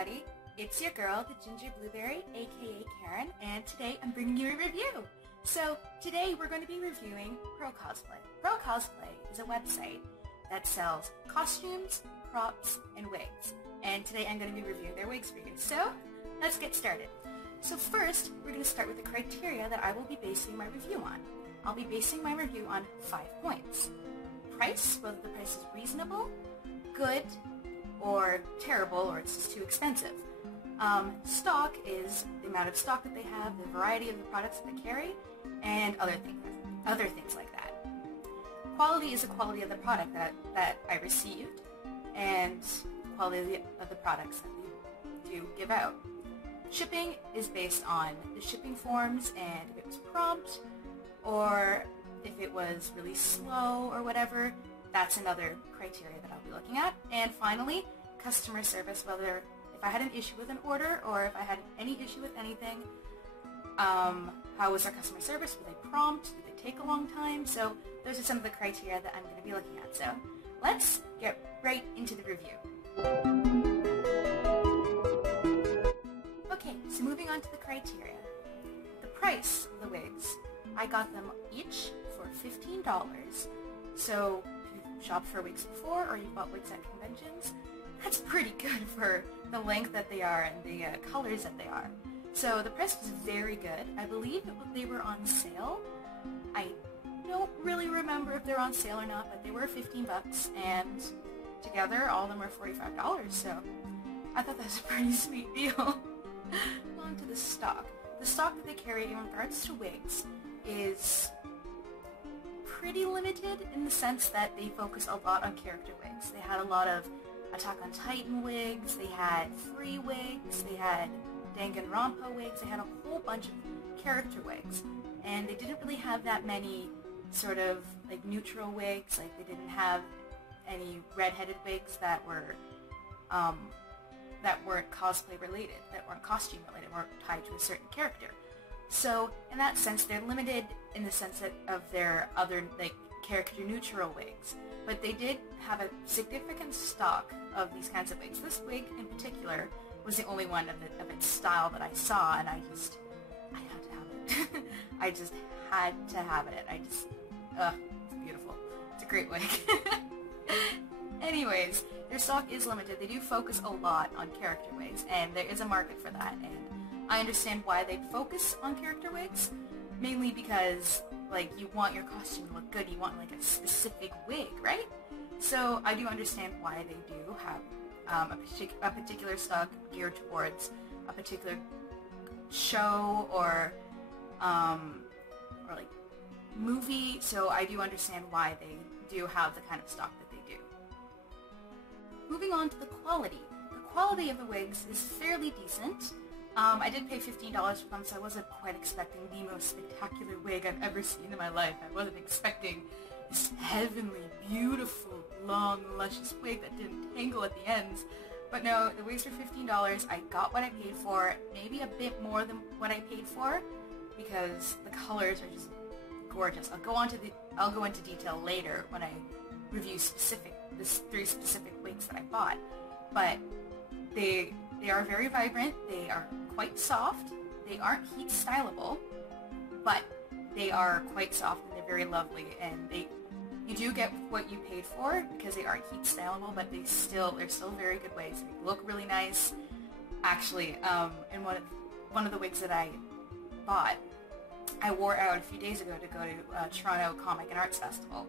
everybody, it's your girl, the Ginger Blueberry, aka Karen, and today I'm bringing you a review. So today we're going to be reviewing ProCosplay. ProCosplay is a website that sells costumes, props, and wigs. And today I'm going to be reviewing their wigs for you. So let's get started. So first, we're going to start with the criteria that I will be basing my review on. I'll be basing my review on 5 points. Price, whether the price is reasonable, good, or terrible, or it's just too expensive. Stock is the amount of stock that they have, the variety of the products that they carry, and other things like that. Quality is the quality of the product that I received, and quality of the products that they do give out. Shipping is based on the shipping forms and if it was prompt, or if it was really slow or whatever. That's another criteria that I'll be looking at. And finally, customer service, whether if I had an issue with an order or if I had any issue with anything, how was their customer service? Were they prompt? Did they take a long time? So those are some of the criteria that I'm going to be looking at. So let's get right into the review. Okay, so moving on to the criteria. The price of the wigs, I got them each for $15. So if you shopped for wigs before or you bought wigs at conventions, that's pretty good for the length that they are and the colors that they are. So the price was very good. I believe they were on sale. I don't really remember if they're on sale or not, but they were 15 bucks, and together all of them were $45, so I thought that was a pretty sweet deal. On to the stock. The stock that they carry in regards to wigs is pretty limited in the sense that they focus a lot on character wigs. They had a lot of Attack on Titan wigs, they had Free wigs, they had Danganronpa wigs, they had a whole bunch of character wigs. And they didn't really have that many sort of like neutral wigs, like they didn't have any red-headed wigs that were that weren't cosplay related, that weren't costume related, weren't tied to a certain character. So in that sense, they're limited in the sense of their other like character neutral wigs. But they did have a significant stock of these kinds of wigs. This wig in particular was the only one of its style that I saw, and I had to have it. I just had to have it. It's beautiful. It's a great wig. Anyways, their stock is limited. They do focus a lot on character wigs, and there is a market for that, and I understand why they focus on character wigs, mainly because, like, you want your costume to look good, you want, like, a specific wig, right? So I do understand why they do have a particular stock geared towards a particular show or like, movie, so I do understand why they do have the kind of stock that they do. Moving on to the quality. The quality of the wigs is fairly decent. I did pay $15 for them, so I wasn't quite expecting the most spectacular wig I've ever seen in my life. I wasn't expecting this heavenly, beautiful, long, luscious wig that didn't tangle at the ends. But no, the wigs were $15. I got what I paid for, maybe a bit more than what I paid for, because the colors are just gorgeous. I'll go into detail later when I review the 3 specific wigs that I bought. But they are very vibrant, they are quite soft, they aren't heat stylable, but they are quite soft and they're very lovely, and you do get what you paid for because they aren't heat stylable, but they're still very good wigs. They look really nice. Actually, in one of the wigs that I bought, I wore out a few days ago to go to Toronto Comic and Arts Festival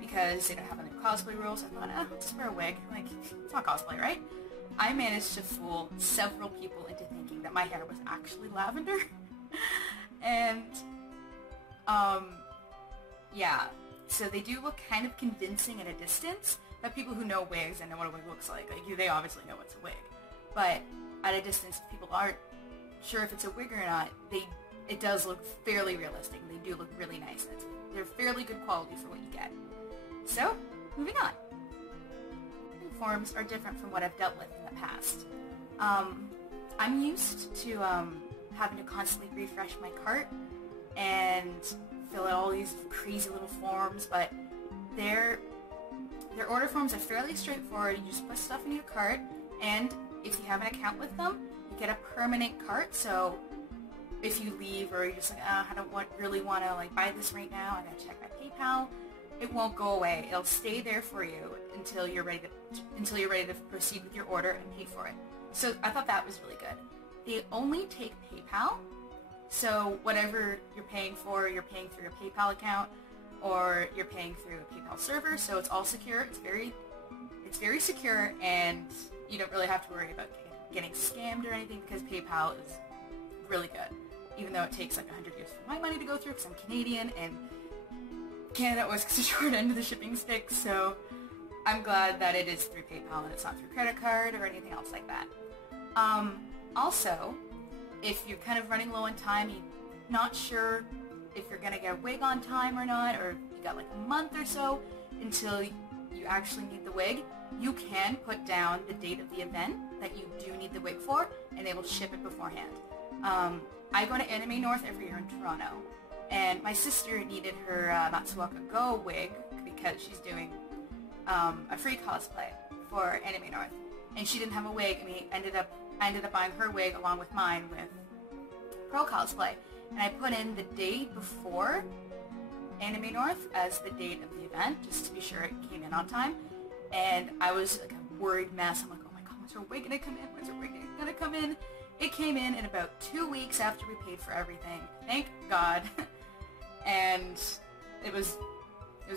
because they don't have any cosplay rules. I thought, I'll just wear a wig. Like, it's not cosplay, right? I managed to fool several people into thinking that my hair was actually lavender. And, yeah. So they do look kind of convincing at a distance, but people who know wigs and know what a wig looks like they obviously know it's a wig. But at a distance, if people aren't sure if it's a wig or not, it does look fairly realistic. They do look really nice. They're fairly good quality for what you get. So, moving on. Forms are different from what I've dealt with in the past. I'm used to having to constantly refresh my cart and fill out all these crazy little forms, but their order forms are fairly straightforward. You just put stuff in your cart, and if if you have an account with them, you get a permanent cart. So if you leave or you're just like, I don't really want to like buy this right now, I gotta check my PayPal, it won't go away. It'll stay there for you until you're ready to proceed with your order and pay for it. So I thought that was really good. They only take PayPal, so whatever you're paying through your PayPal account, or you're paying through a PayPal server, so it's all secure. It's very secure, and you don't really have to worry about getting scammed or anything, because PayPal is really good. Even though it takes like 100 years for my money to go through, because I'm Canadian, and Canada always gets the short end of the shipping stick, so I'm glad that it is through PayPal and it's not through credit card or anything else like that. Also, if you're kind of running low on time, you're not sure if you're going to get a wig on time or not, or you got like a month or so until you actually need the wig, you can put down the date of the event that you do need the wig for, and they will ship it beforehand. I go to Anime North every year in Toronto, and my sister needed her Matsuoka Go wig because she's doing a free cosplay for Anime North, and she didn't have a wig, and I ended up buying her wig along with mine with ProCosplay, and I put in the day before Anime North as the date of the event, just to be sure it came in on time, and I was like a worried mess. I'm like, oh my god, when's her wig gonna come in? When's her wig gonna come in? It came in about 2 weeks after we paid for everything. Thank God. And it was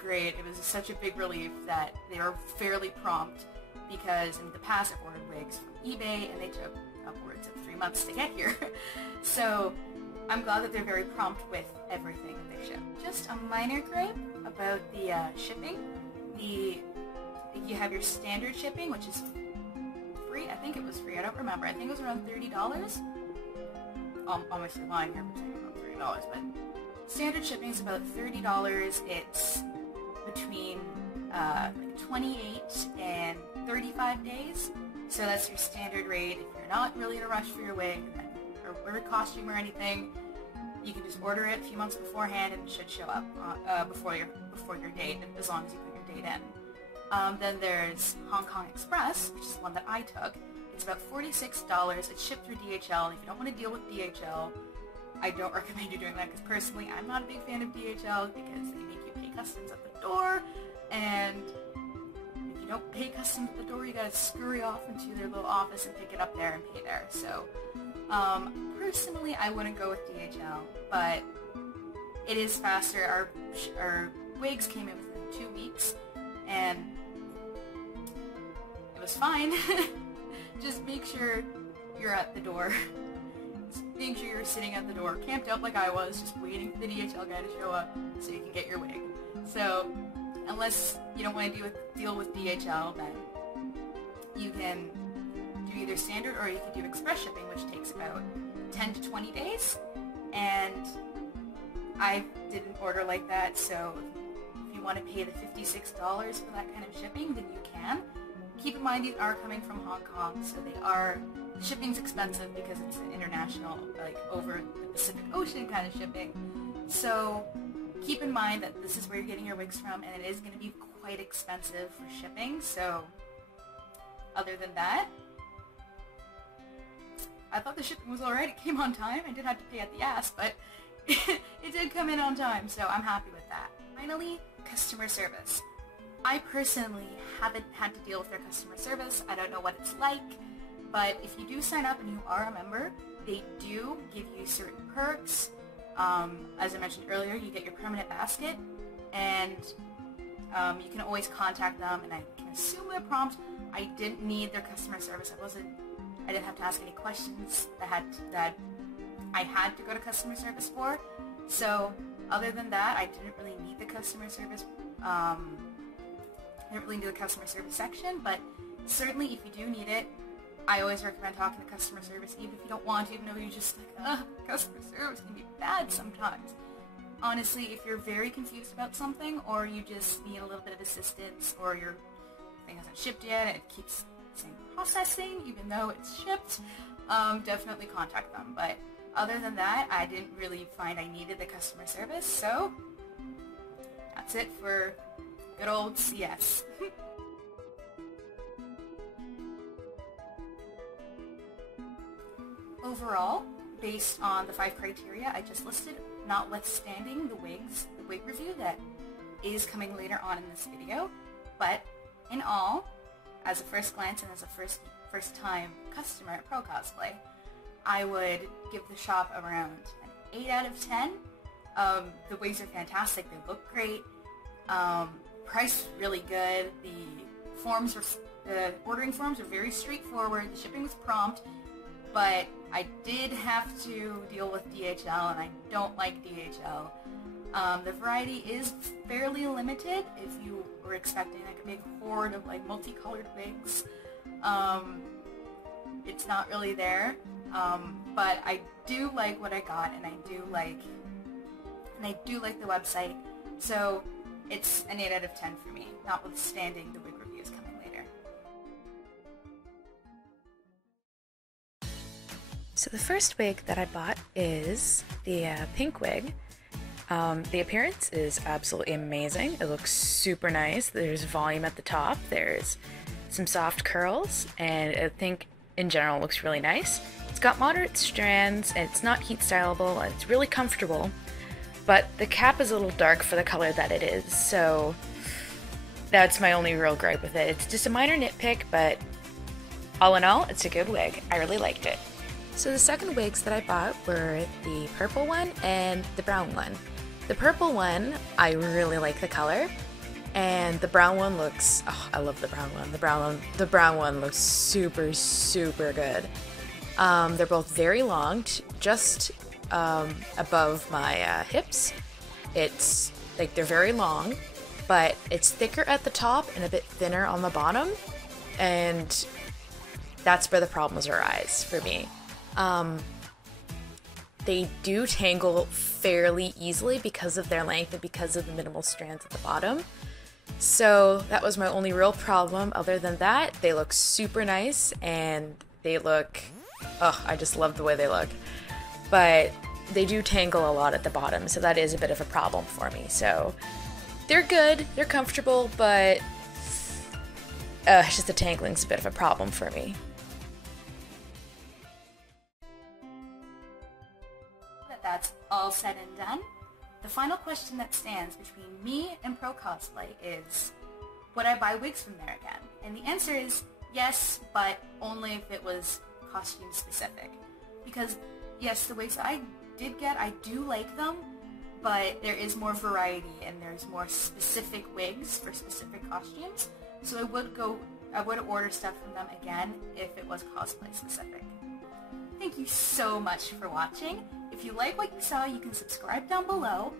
great. It was such a big relief that they were fairly prompt, because in the past I've ordered wigs from eBay and they took upwards of 3 months to get here. So I'm glad that they're very prompt with everything that they ship. Just a minor gripe about the shipping. You have your standard shipping, which is free. I think it was free. I don't remember. I think it was around $30. I'm obviously lying here for saying around $30, but standard shipping is about $30. It's between like 28 and 35 days. So that's your standard rate. If you're not really in a rush for your wig or wear a costume or anything, you can just order it a few months beforehand and it should show up before your date, as long as you put your date in. Then there's Hong Kong Express, which is the one that I took. It's about $46. It's shipped through DHL. If you don't want to deal with DHL, I don't recommend you doing that, because personally I'm not a big fan of DHL because they make you pay customs at the door, and if you don't pay customs at the door, you gotta scurry off into their little office and pick it up there and pay there. So personally I wouldn't go with DHL, but it is faster. Our wigs came in within 2 weeks and it was fine. Just make sure you're at the door. Make sure you're sitting at the door, camped up like I was, just waiting for the DHL guy to show up so you can get your wig. So, unless you don't want to deal with DHL, then you can do either standard or you can do express shipping, which takes about 10 to 20 days. And I didn't order like that, so if you want to pay the $56 for that kind of shipping, then you can. Keep in mind these are coming from Hong Kong, so shipping's expensive because it's an international, like over the Pacific Ocean kind of shipping. So keep in mind that this is where you're getting your wigs from, and it is going to be quite expensive for shipping. So other than that, I thought the shipping was alright. It came on time. I did have to pay at the ass, but it did come in on time, so I'm happy with that. Finally, customer service. I personally haven't had to deal with their customer service. I don't know what it's like. But if you do sign up and you are a member, they do give you certain perks. As I mentioned earlier, you get your permanent basket, and you can always contact them, and I can assume they're prompt. I didn't need their customer service. I didn't have to ask any questions that I had to go to customer service for. So other than that, I didn't really need the customer service. I didn't really need the customer service section, but certainly if you do need it, I always recommend talking to customer service, even if you don't want to, even though you're just like, customer service can be bad sometimes. Honestly, if you're very confused about something, or you just need a little bit of assistance, or your thing hasn't shipped yet, and it keeps saying processing, even though it's shipped, definitely contact them. But other than that, I didn't really find I needed the customer service, so that's it for good old CS. Overall, based on the 5 criteria I just listed, notwithstanding the wigs, the wig review that is coming later on in this video, but in all, as a first glance and as a first time customer at ProCosplay, I would give the shop around an 8 out of 10. The wigs are fantastic, they look great, price is really good, the ordering forms are very straightforward, the shipping was prompt, but I did have to deal with DHL, and I don't like DHL. The variety is fairly limited. If you were expecting like a big horde of like multicolored wigs, it's not really there. But I do like what I got, and I do like the website. So it's an 8 out of 10 for me, notwithstanding the wig reviews coming later. So the first wig that I bought is the pink wig. The appearance is absolutely amazing. It looks super nice. There's volume at the top, there's some soft curls, and I think in general it looks really nice. It's got moderate strands, and it's not heat styleable, and it's really comfortable, but the cap is a little dark for the color that it is, so that's my only real gripe with it. It's just a minor nitpick, but all in all, it's a good wig. I really liked it. So the second wigs that I bought were the purple one and the brown one. The purple one, I really like the color, and the brown one looks, oh, I love the brown one. The brown one looks super, super good. They're both very long, just above my hips. It's like they're very long, but it's thicker at the top and a bit thinner on the bottom, and that's where the problems arise for me. They do tangle fairly easily because of their length and because of the minimal strands at the bottom. So that was my only real problem. Other than that, they look super nice, and they look, oh, I just love the way they look. But they do tangle a lot at the bottom, so that is a bit of a problem for me. So they're good, they're comfortable, but it's just the tangling's a bit of a problem for me. That's all said and done. The final question that stands between me and ProCosplay is, would I buy wigs from there again? And the answer is yes, but only if it was costume specific. Because yes, the wigs I did get, I do like them, but there is more variety and there's more specific wigs for specific costumes. So I would order stuff from them again if it was cosplay specific. Thank you so much for watching. If you like what you saw, you can subscribe down below,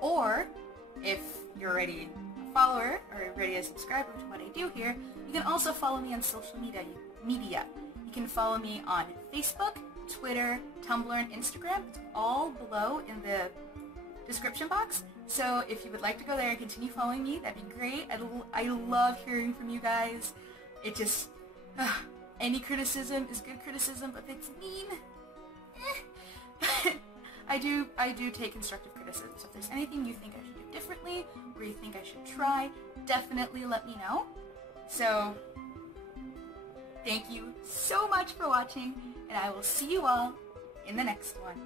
or if you're already a follower or already a subscriber to what I do here, you can also follow me on social media. You can follow me on Facebook, Twitter, Tumblr, and Instagram. It's all below in the description box. So if you would like to go there and continue following me, that'd be great. I love hearing from you guys. It just, any criticism is good criticism, but if it's mean, I do take constructive criticism. So if there's anything you think I should do differently, or you think I should try, definitely let me know. So, thank you so much for watching, and I will see you all in the next one.